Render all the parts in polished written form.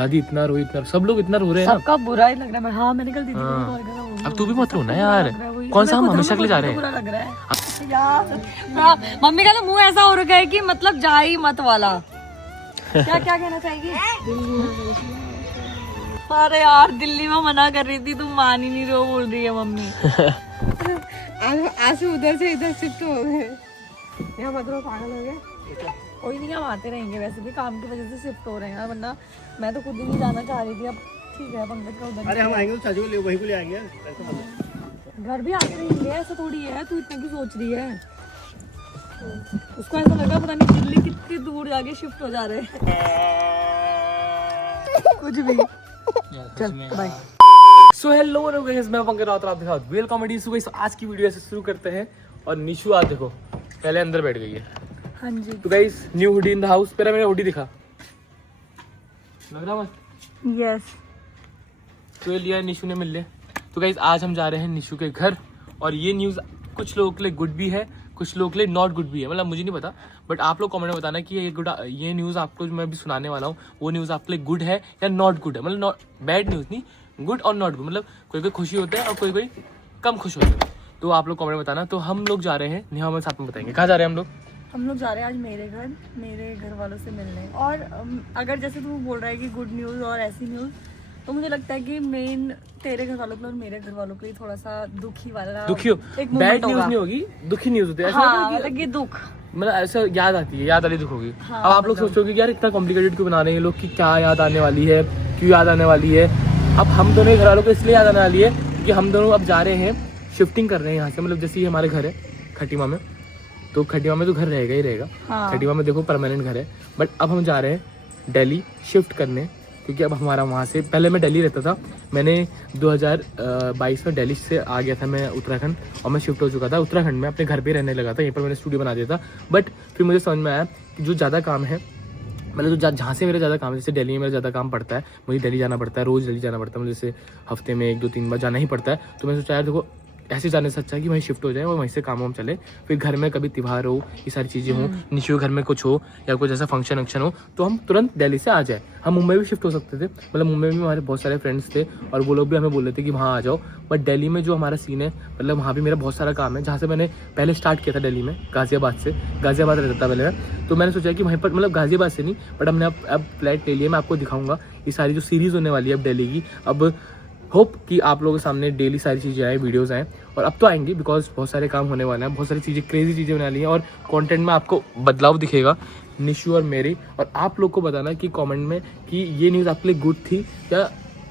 दादी इतना रो, इतना सब लोग इतना रो रहे हैं ना, सबका बुरा ही लग रहा है। हाँ मैंने कल दीदी को कॉल करा। अब तू भी मत रो ना यार, कौन सा हम हमेशा के लिए जा रहे हैं बुरा लग रहा है यार। मम्मी का तो मुंह ऐसा हो रखा है कि मतलब जा ही मत वाला। क्या क्या कहना चाहेगी? अरे यार दिल्ली में मना कर रही थी, तुम मान ही नहीं रहे हो, बोल रही है मम्मी। आज उधर से इधर शिफ्ट हो गए। यहाँ मतलब पागल हो गए। कोई नहीं, हम आते रहेंगे, वैसे भी काम की वजह से शिफ्ट हो रहे हैं, वरना मैं तो खुद ही नहीं जाना चाह रही थी। अब ठीक है पंकज का उधर। अरे हम आएंगे तो चाचू को ले, वहीं को ले आएंगे। घर भी आते रहेंगे, ऐसा थोड़ी है। तू इतना क्यों सोच रही है? उसको ऐसा लगा पता नहीं दिल्ली कितनी दूर जाके शिफ्ट हो जा रहे हैं। कुछ भी। चल बाय। सो हेलो गाइस, मैं पंकज राउत, आप दिखा वेलकम टू सो गाइस। आज की वीडियो ऐसे शुरू करते हैं और निशु आज देखो पहले अंदर बैठ गई है। हाँ जी। तो guys new hoodie in the house. पहले मेरा हुडी दिखा, लग रहा मस्त। यस। तो ये लिया निशु ने मिल लिया। तो गाइस आज हम जा रहे हैं निशु के घर, और ये न्यूज़ कुछ लोगों के लिए गुड भी है, कुछ लोगों के लिए नॉट गुड भी है। मतलब मुझे नहीं पता, बट आप लोग कमेंट में बताना कि ये न्यूज़ आपको जो मैं अभी सुनाने वाला हूँ वो न्यूज़ आपके लिए गुड है या नॉट गुड है। मतलब नॉट बैड न्यूज़ नहीं, गुड और नॉट गुड। मतलब कोई कोई खुशी होता है और कोई कोई कम खुश होता है। तो आप लोग कमेंट में बताना। तो हम लोग जा रहे हैं, नेहा हमें साथ में बताएंगे कहाँ जा रहे हैं हम लोग। हम लोग जा रहे हैं आज मेरे घर वालों से मिलने। और अगर जैसे तू बोल रहा है कि गुड न्यूज़ और ऐसी न्यूज़, तो मुझे लगता है कि मेन तेरे घर वालों के लिए और मेरे घर वालों के लिए थोड़ा सा दुखी वाला दुखी हो, बैड न्यूज़ नहीं होगी, दुखी न्यूज़ होती है। हाँ, मतलब ये दुख, मतलब ऐसा याद आती है, याद वाली दुख होगी। हाँ, अब आप लोग सोचोगे कि यार इतना कॉम्प्लिकेटेड क्यों बना रहे हैं लोग, कि क्या याद आने वाली है, क्यों याद आने वाली है। अब हम दोनों घर वालों को इसलिए याद आने वाली है क्योंकि हम दोनों अब जा रहे हैं, शिफ्टिंग कर रहे हैं यहाँ से। मतलब जैसे ही हमारे घर है खटीमा में, तो खटीमा में तो घर रहेगा ही रहेगा। हाँ। खटीमा में देखो परमानेंट घर है, बट अब हम जा रहे हैं दिल्ली शिफ्ट करने, क्योंकि अब हमारा वहाँ से, पहले मैं दिल्ली रहता था, मैंने 2022 में दिल्ली से आ गया था मैं उत्तराखंड, और मैं शिफ्ट हो चुका था उत्तराखंड में, अपने घर पे रहने लगा था। यहीं पर मैंने स्टूडियो बना दिया था। बट फिर मुझे समझ में आया कि जो ज़्यादा काम है, मतलब जो जहाँ से मेरा ज़्यादा काम है, जैसे दिल्ली में मेरा ज़्यादा काम पड़ता है, मुझे दिल्ली जाना पड़ता है, रोज़ दिल्ली जाना पड़ता है, मुझे जैसे हफ्ते में 1-2-3 बार जाना ही पड़ता है। तो मैं सोचा यार देखो ऐसे जाने से अच्छा है कि वहीं शिफ्ट हो जाए और वहीं से काम वाम चले। फिर घर में कभी त्योहार हो, ये सारी चीज़ें हों, निशु घर में कुछ हो या कुछ ऐसा फंक्शन वंक्शन हो, तो हम तुरंत दिल्ली से आ जाए। हम मुंबई भी शिफ्ट हो सकते थे, मतलब मुंबई में हमारे बहुत सारे फ्रेंड्स थे और वो लोग भी हमें बोल रहे थे कि वहाँ आ जाओ। बट दिल्ली में जो हमारा सीन है, मतलब वहाँ भी मेरा बहुत सारा काम है, जहाँ से मैंने पहले स्टार्ट किया था दिल्ली में, गाजियाबाद से। गाजियाबाद रहता था पहले मैं, तो मैंने सोचा कि वहीं पर, मतलब गाजियाबाद से नहीं, बट हमने अब फ्लैट ले लिया। मैं आपको दिखाऊंगा ये सारी जो सीरीज़ होने वाली है अब दिल्ली की। अब होप कि आप लोगों के सामने डेली सारी चीज़ें आए, वीडियोस आए, और अब तो आएंगी बिकॉज बहुत सारे काम होने वाले हैं, बहुत सारी चीज़ें, क्रेजी चीज़ें होने वाली हैं, और कंटेंट में आपको बदलाव दिखेगा निशु और मेरी। और आप लोग को बताना कि कमेंट में कि ये न्यूज़ आपके लिए गुड थी या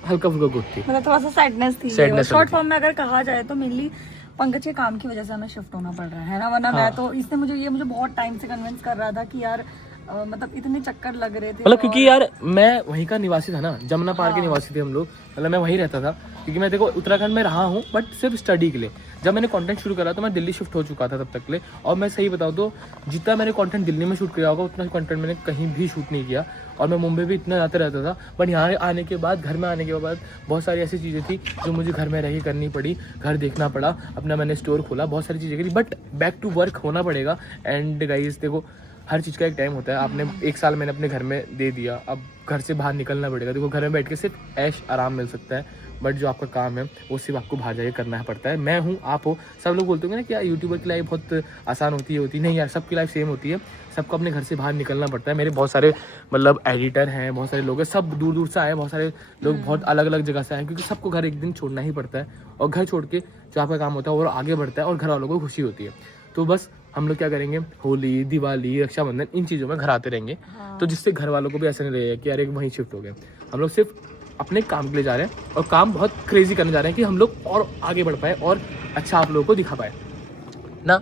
हल्का फुल्का गुड थी। मतलब थोड़ा सा सैडनेस थी। शॉर्ट फॉर्म में अगर कहा जाए तो मेनली पंकज के काम की वजह से हमें शिफ्ट होना पड़ रहा है ना, वरना मैं तो इसने मुझे बहुत टाइम से कन्विंस कर रहा था कि यार मतलब इतने चक्कर लग रहे थे। मतलब क्योंकि यार मैं वहीं का निवासी था ना, जमुना पार के निवासी थे हम लोग, मतलब मैं वहीं रहता था। क्योंकि मैं देखो उत्तराखंड में रहा हूँ बट सिर्फ स्टडी के लिए। जब मैंने कंटेंट शुरू करा तो मैं दिल्ली शिफ्ट हो चुका था तब तक के लिए। और मैं सही बताऊँ तो जितना मैंने कंटेंट दिल्ली में शूट किया होगा उतना कंटेंट मैंने कहीं भी शूट नहीं किया। और मैं मुंबई भी इतना जाते रहता था, बट यहाँ आने के बाद, घर में आने के बाद बहुत सारी ऐसी चीज़ें थी जो मुझे घर में रह के करनी पड़ी। घर देखना पड़ा अपना, मैंने स्टोर खोला, बहुत सारी चीज़ें करी, बट बैक टू वर्क होना पड़ेगा। एंड गाइस देखो हर चीज़ का एक टाइम होता है। आपने 1 साल मैंने अपने घर में दे दिया, अब घर से बाहर निकलना पड़ेगा। देखो घर में बैठ के सिर्फ ऐश आराम मिल सकता है, बट जो आपका काम है वो सिर्फ आपको बाहर जाके करना पड़ता है। मैं हूँ, आप हो, सब लोग बोलते होंगे ना कि यार यूट्यूबर की लाइफ बहुत आसान होती नहीं यार, सबकी लाइफ सेम होती है। सबको अपने घर से बाहर निकलना पड़ता है। मेरे बहुत सारे मतलब एडिटर हैं, बहुत सारे लोग हैं, सब दूर दूर से आए, बहुत सारे लोग बहुत अलग अलग जगह से आए, क्योंकि सबको घर एक दिन छोड़ना ही पड़ता है। और घर छोड़ के जो आपका काम होता है वो आगे बढ़ता है और घर वालों को खुशी होती है। तो बस हम लोग क्या करेंगे, होली, दिवाली, रक्षाबंधन, इन चीज़ों में घर आते रहेंगे। तो जिससे घर वालों को भी ऐसा नहीं रहेगा कि यार एक वहीं शिफ्ट हो गए। हम लोग सिर्फ अपने काम के लिए जा रहे हैं और काम बहुत क्रेजी करने जा रहे हैं कि हम लोग और आगे बढ़ पाए और अच्छा आप लोगों को दिखा पाए ना।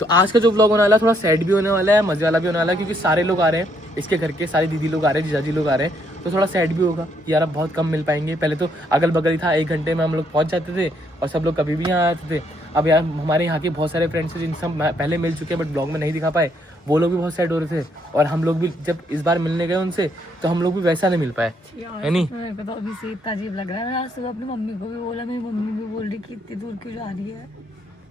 तो आज का जो व्लॉग होने वाला है थोड़ा सैड भी होने वाला है, मजे वाला भी होने वाला है, क्योंकि सारे लोग आ रहे हैं इसके घर के, सारी दीदी लोग आ रहे हैं, जीजाजी लोग आ रहे हैं। तो थोड़ा सैड भी होगा कि यार अब बहुत कम मिल पाएंगे। पहले तो अगल बगल ही था, 1 घंटे में हम लोग पहुंच जाते थे और सब लोग कभी भी यहाँ आते थे। अब यार हमारे यहाँ के बहुत सारे फ्रेंड्स हैं जिनसे हम पहले मिल चुके हैं बट ब्लॉग में नहीं दिखा पाए, वो लोग भी बहुत सैड हो रहे थे। और हम लोग भी जब इस बार मिलने गए उनसे तो हम लोग भी वैसा नहीं मिल पाए, है नहीं। मेरे को तो अभी से इतना अजीब लग रहा है। मैं आज सुबह अपनी मम्मी को भी बोला, मेरी मम्मी भी बोल रही कि इतनी दूर क्यों जा रही है।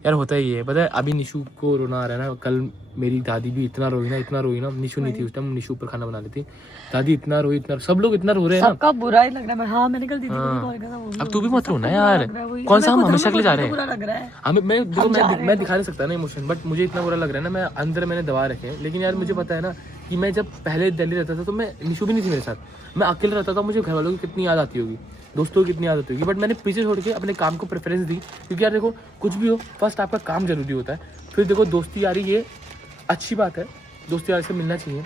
यार होता ही है, पता है अभी निशु को रोना आ रहा है ना, कल मेरी दादी भी इतना रोई ना, निशु नहीं थी उस टाइम, निशु ऊपर खाना बना रही थी, दादी इतना रोई, इतना सब लोग इतना रो रहे हैं ना। सबका बुरा ही लग रहा है। हाँ मैंने कल दीदी को भी कॉल किया था, वो भी अब तू भी मत रोना सबको यार, बुरा लग रहा है, वही। कौन सा हम मेरे को हमेशा के लिए जा रहे बुरा हैं, लग रहा है। हमें मैं दिखा नहीं सकता ना इमोशन, बट मुझे इतना बुरा लग रहा है ना, मैं अंदर मैंने दबा रखे हैं। लेकिन यार मुझे पता है ना कि मैं जब पहले दिल्ली रहता था तो मैं, निशु भी नहीं थी मेरे साथ, मैं अकेले रहता था, मुझे घर वालों की कितनी याद आती होगी, दोस्तों की कितनी याद आती होगी, बट मैंने पीछे छोड़ के अपने काम को प्रेफरेंस दी। क्योंकि यार देखो कुछ भी हो, फर्स्ट आपका काम जरूरी होता है, फिर देखो दोस्ती यारी ये अच्छी बात है, दोस्ती यारी से मिलना चाहिए,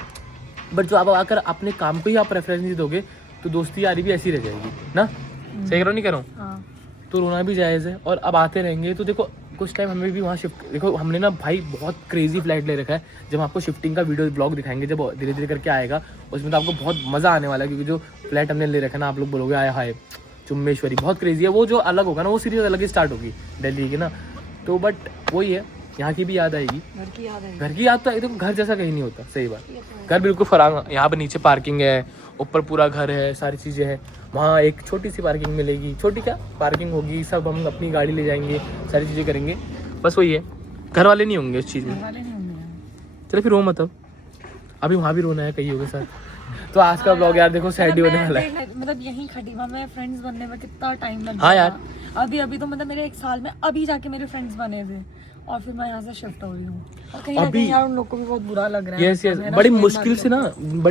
बट जो आप आकर अपने काम को ही आप प्रेफरेंस नहीं दोगे तो दोस्ती यारी भी ऐसी रह जाएगी ना। सही करो नहीं करो, हाँ। तो रोना भी जायज़ है। और अब आते रहेंगे तो देखो कुछ टाइम हमें भी वहाँ शिफ्ट, देखो हमने ना भाई बहुत क्रेजी फ्लाइट ले रखा है, जब आपको शिफ्टिंग का वीडियो ब्लॉग दिखाएंगे जब धीरे धीरे करके आएगा, उसमें तो आपको बहुत मज़ा आने वाला है। क्योंकि जो फ्लाइट हमने ले रखा है ना, आप लोग बोलोगे आया हाय चुम्बेश्वरी बहुत क्रेजी है, वो जो अलग होगा ना वो सीरीज अलग ही स्टार्ट होगी दिल्ली की ना। तो बट वही है, यहाँ की भी याद आएगी, घर की याद है। घर की याद तो देखो घर जैसा कहीं नहीं होता, सही बात। घर बिल्कुल फरांग, यहाँ पर नीचे पार्किंग है, ऊपर पूरा घर है, सारी चीज़ें हैं। वहाँ एक छोटी सी पार्किंग मिलेगी, छोटी क्या पार्किंग होगी, सब हम अपनी गाड़ी ले जाएंगे, सारी चीज़ें करेंगे, बस वही है। घर वाले नहीं होंगे उस चीज़ में, चलो फिर रो मत, अभी वहाँ भी रोना है कहीं होगा सर। तो आज का ब्लॉग यार देखो सैड ही होने वाला है। मतलब यहीं खटीमा में फ्रेंड्स बनने में कितना टाइम लग हाँ यार, अभी तो मतलब मेरे 1 साल में अभी जाके मेरे फ्रेंड्स बने थे, और फिर मैं यहाँ से शिफ्ट हो रही हूँ, और कहीं ना कहीं यार उन लोग को भी बहुत बुरा लग रहा है। यस बड़ी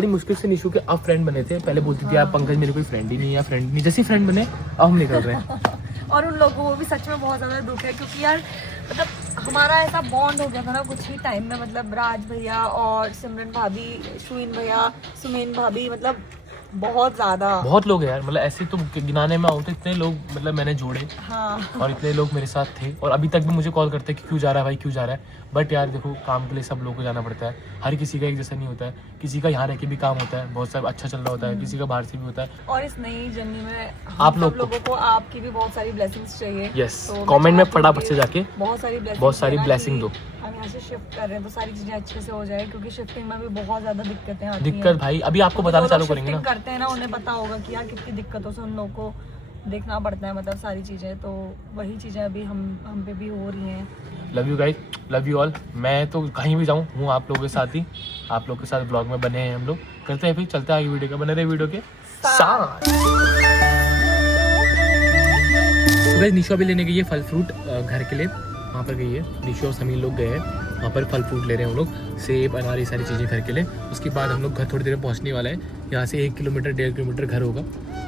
मुश्किल से निशु के अब फ्रेंड बने थे। पहले बोलती थी यार पंकज मेरे कोई फ्रेंड ही नहीं है, फ्रेंड नहीं, जैसे फ्रेंड बने अब हम निकल रहे हैं। और उन लोगों को भी सच में बहुत ज्यादा दुख है, क्योंकि यार मतलब हमारा ऐसा बॉन्ड हो गया था ना कुछ ही टाइम में, मतलब राज भैया और सिमरन भाभी, शुइन भैया, सुमेन भाभी, मतलब बहुत लोग हैं यार, मतलब ऐसे तो गिनाने में आओ तो इतने लोग मतलब मैंने जोड़े। हाँ। और इतने लोग मेरे साथ थे, और अभी तक भी मुझे कॉल करते हैं कि क्यों जा रहा है भाई, क्यों जा रहा है। बट यार देखो काम के लिए सब लोगों को जाना पड़ता है, हर किसी का एक जैसा नहीं होता है, किसी का यहाँ रह के भी काम होता है, बहुत सारा अच्छा चल रहा होता है, किसी का बाहर से भी होता है। और इस नई जर्नी में आप लोगों को आपकी भी बहुत सारी ब्लेसिंग्स चाहिए। यस, तो कमेंट में फटाफट से जाके बहुत सारी ब्लेसिंग दो। हम यहाँ से शिफ्ट कर रहे हैं तो सारी चीजें अच्छे से हो जाए, क्योंकि शिफ्टिंग में भी बहुत ज्यादा दिक्कतें आती हैं। दिक्कत भाई अभी आपको बताना चालू करेंगे ना, करते हैं ना, उन्हें पता होगा कि यार कितनी दिक्कतों से उन लोगों को देखना पड़ता है, मतलब सारी चीजें। तो वही चीजें अभी हम पे भी हो रही हैं। Love you guys, love you all. मैं तो कहीं भी जाऊँ हूँ आप लोगों के साथ ही, आप लोग के साथ ब्लॉग में बने हैं हम लोग, करते हैं फिर चलते हैं आगे वीडियो का, बने रहे वीडियो के साथ। गाइस निशु अभी लेने गई है फल फ्रूट घर के लिए, वहाँ पर गई है निशु और समीर लोग गए हैं, वहाँ पर फल फ्रूट ले रहे हैं हम लोग, सेब अनार ये सारी चीज़ें घर के लिए। उसके बाद हम लोग घर थोड़ी देर में पहुँचने वाला है, यहाँ से 1 किलोमीटर 1.5 किलोमीटर घर होगा,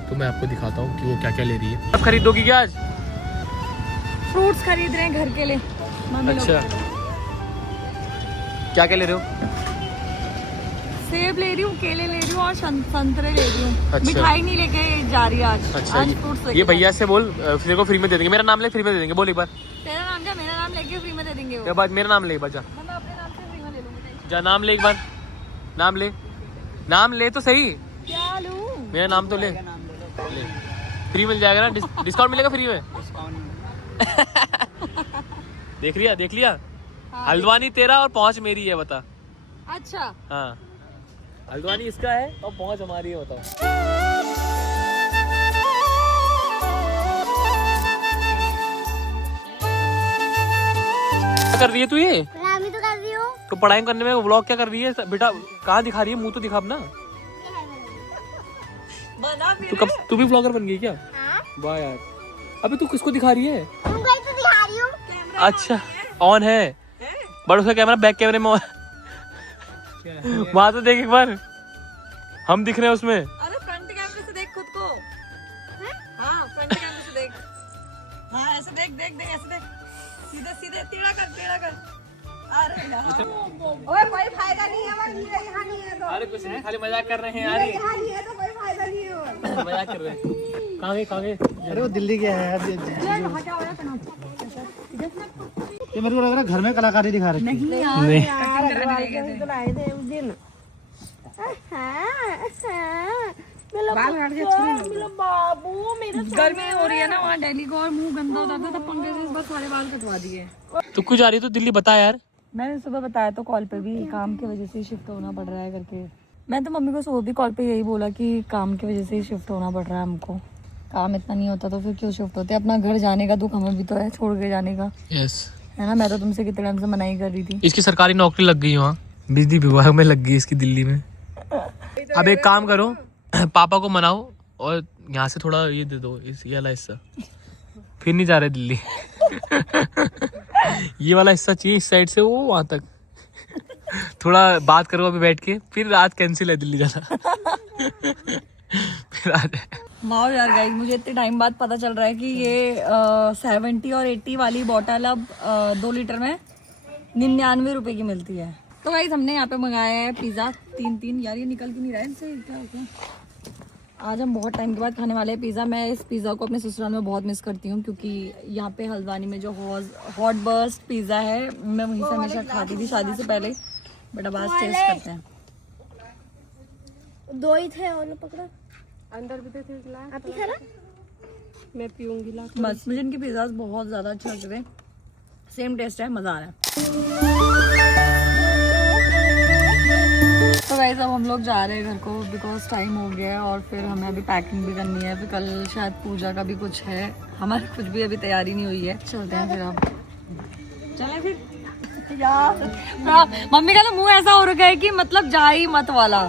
तो मैं आपको दिखाता हूँ कि वो क्या क्या ले रही है। अब खरीदोगी क्या आज? फ्रूट्स खरीद रहे हैं घर के लिए। अच्छा क्या क्या ले रहे हो? सेब ले रही हूँ, केले ले रही हूँ और संतरे ले रही हूँ। अच्छा। मिठाई नहीं लेके जा रही आज। अच्छा आज फ्रूट्स लेके ये भैया से बोल तेरे को फ्री में दे देंगे, मेरा नाम ले फ्री में दे देंगे, बोल एक बार। तेरा नाम क्या, मेरा नाम लेके फ्री में दे देंगे वो। एक बार मेरा नाम ले एक बार, जा मैं अपने नाम से फ्री में ले लूंगी। जा नाम ले एक बार, नाम ले तो सही, क्या लूं? मेरा नाम तो ले, फ्री मिल जाएगा ना, डिस्काउंट मिलेगा फ्री में। देख लिया हल्द्वानी तेरा और पहुंच मेरी है, बता। अच्छा हाँ हल्द्वानी इसका है और पहुंच हमारी है, बताओ। क्या कर रही है तू ये? तो कर रही हूँ। तो पढ़ाई करने में व्लॉग क्या कर रही है बेटा? कहाँ दिखा रही है, मुंह तो दिखा अपना। बना तू भी ब्लॉगर बन गई क्या? हाँ? वाह यार, अबे तू किसको दिखा रही है? तुमको ही तो दिखा रही हूँ। अच्छा ऑन है, बट उसका कैमरा बैक कैमरे में वहां तो देख एक बार, हम दिख रहे हैं उसमें। अरे फ्रंट कैमरे से देख खुद को। हाँ फ्रंट कैमरे से देख। हाँ ऐसे देख ऐसे देख, सीधे टेढ़ा कर। अरे यार ओए कोई फायदा नहीं है, हमारी यहाँ नहीं है तो। अरे कुछ नहीं, खाली मजाक कर रहे हैं यार, यहाँ नहीं है तो कोई फायदा नहीं है। मजाक कर रहे हैं। कहाँ गए? अरे वो दिल्ली गया है यार, ये मेरे को लग रहा है घर में कलाकारी दिखा रही थी। नहीं गर्मी हो रही है ना वहाँ दिल्ली को, और मुंह गंदा होता था, तब पंखे से इस बार सारे बाल कटवा दिए। तू क्यों जा रही है? तो दिल्ली बता यार। मैंने सुबह बताया तो कॉल पे भी, काम की वजह से ही शिफ्ट होना पड़ रहा है करके। मैं तो मम्मी को सुबह भी कॉल पे यही बोला कि काम की वजह से ही शिफ्ट होना पड़ रहा है हमको, काम इतना नहीं होता तो फिर क्यों शिफ्ट होते। अपना घर जाने का दुख हमें भी तो है, छोड़ के जाने का यस है ना। मैं तो तुमसे कितने टाइम से मना ही कर रही थी। इसकी सरकारी नौकरी लग गई वहाँ, बिजली विभाग में लग गई इसकी दिल्ली में। अब एक काम करो, पापा को मनाओ और यहाँ से थोड़ा ये दे दो, ये वाला हिस्सा, फिर नहीं जा रहे दिल्ली। ये वाला हिस्सा चाहिए इस साइड से वो वहाँ तक। थोड़ा बात करो अभी बैठ के, फिर रात कैंसिल है दिल्ली जाना। फिर आ जाए। वाओ यार गाइस, मुझे इतने टाइम बाद पता चल रहा है कि ये 70 और 80 वाली बॉटल अब 2 लीटर में 99 रुपए की मिलती है। तो गाइस हमने यहाँ पे मंगाया है पिज़्ज़ा 3 यार ये निकल क्यों नहीं रहा है इनसे, क्या हो गया। आज हम बहुत टाइम के बाद खाने वाले हैं पिज़्ज़ा। मैं इस पिज़्ज़ा को अपने ससुराल में बहुत मिस करती हूँ, क्योंकि यहाँ पे हल्द्वानी में जो हॉट बर्स्ट पिज़्ज़ा है मैं वहीं से हमेशा खाती थी शादी से पहले, बट अब आज टेस्ट करते हैं। 2 ही थे और पकड़ा अंदर भी थे गिलास, आप ही खा मैं पीऊंगी ला। बस मुझे इनके पिज़्ज़ा बहुत ज़्यादा अच्छे लग रहे हैं, सेम टेस्ट है, मज़ा आ रहा है। तो गाइस अब हम लोग जा रहे हैं घर को, बिकॉज टाइम हो गया है और फिर हमें अभी पैकिंग भी करनी है। फिर कल शायद पूजा का भी कुछ है, हमारी कुछ भी अभी तैयारी नहीं हुई है। चलते हैं फिर, अब चलें फिर यार। हाँ, मम्मी का तो मुंह ऐसा हो रखा है कि मतलब जा ही मत वाला।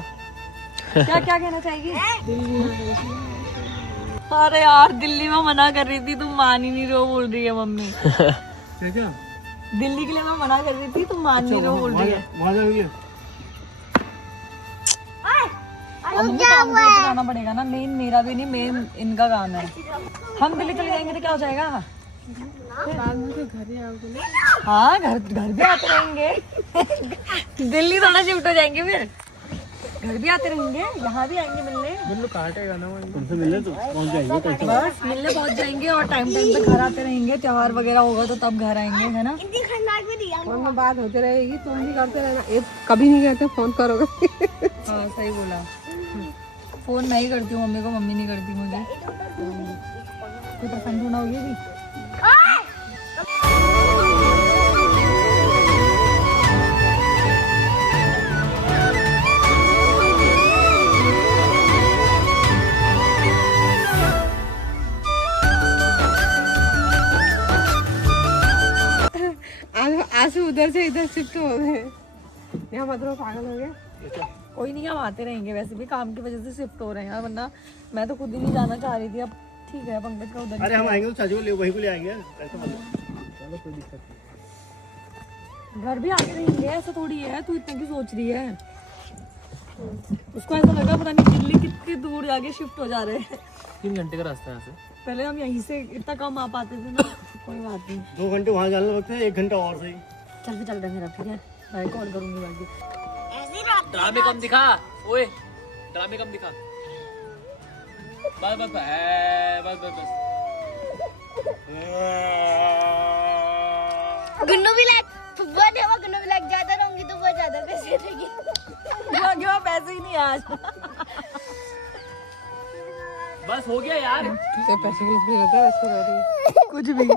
क्या क्या कहना चाहेगी? अरे यार दिल्ली में मना कर रही थी, तुम मान ही नहीं रहे हो बोल रही है मम्मी। दिल्ली के लिए मैं मना कर रही थी, तुम मान नहीं रहे हो बोल रही है। अब मुझे काम करके जाना पड़ेगा ना, मेन मेरा भी नहीं, मेन इनका काम है। हम दिल्ली चले जाएंगे तो क्या हो जाएगा? हाँ घर भी आते रहेंगे। दिल्ली थोड़ा शिफ्ट हो जाएंगे, फिर घर भी आते रहेंगे, यहाँ भी आएंगे मिलने। काटेगा ना तुमसे मिलने तो पहुंच जाएंगे। बस मिलने पहुँच जाएंगे और टाइम टाइम पे घर आते रहेंगे। त्योहार वगैरह होगा तो तब घर आएंगे, है ना। फोन में बात होती रहेगी, तुम भी करते रहना। ये कभी नहीं करते, फोन करोगे। हाँ सही बोला, फोन मैं ही करती हूँ मम्मी को, मम्मी नहीं करती मुझे। कोई पसंद होना होगी भी। आज उधर से इधर शिफ्ट हो गए, यहाँ मतलब पागल हो गया। कोई नहीं, हम आते रहेंगे, वैसे भी काम की वजह से शिफ्ट हो रहे हैं, वरना मैं तो खुद ही नहीं जाना चाह रही थी। अब ठीक है, पंकज का उधर। अरे हम आएंगे तो चाची को ले, वहीं को ले आएंगे। चलो कोई दिक्कत नहीं। घर भी आते रहेंगे, ऐसा थोड़ी है, तू इतना की सोच रही है। उसको ऐसा लगा पता नहीं दिल्ली कितनी दूर जाके शिफ्ट हो जा रहे हैं। 3 घंटे का रास्ता है यहाँ से। पहले हम यहीं से इतना कम आ पाते थे ना। कोई बात नहीं, 2 घंटे वहाँ जाने वक्त है, 1 घंटा और सही। चल रहे हैं मेरा, ठीक है। मैं कॉल करूंगी बाकी। ड्रामे कम दिखा, ओए ड्रामे कम दिखा। बस बस बस बस बस। गुन्नू भी लाइक बहुत है, वो गुन्नू भी लाइक ज्यादा रहूंगी तो बहुत ज्यादा पैसे देगी। क्यों पैसे ही नहीं आज। बस हो गया यार। तो पैसे कुछ भी रहता है, वैसे रह रही है। कुछ भी।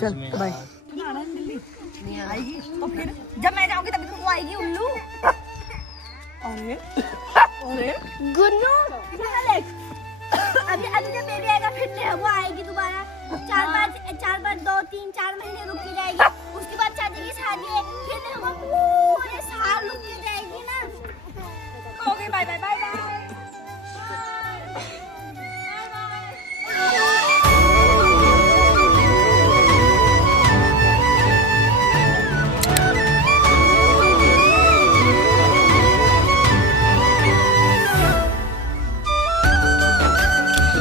चल बाय। तुम आना है दिल्ली? नहीं आएगी तो फिर जब मैं जाऊंगी तभी तुमको आएगी उल्लू। अरे अरे गुन्नू अभी जब बेबी आएगा फिर वो आएगी दोबारा 4-5 2-3-4 महीने रुक के जाएगी, उसके बाद चाची की शादी है, फिर वो पूरे साल रुक के जाएगी ना। Okay bye bye bye bye.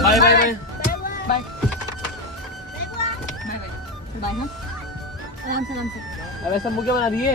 Bye bye bye bye bye bye. हाँ आराम से आराम से। अब ऐसा मुझे बना दिए।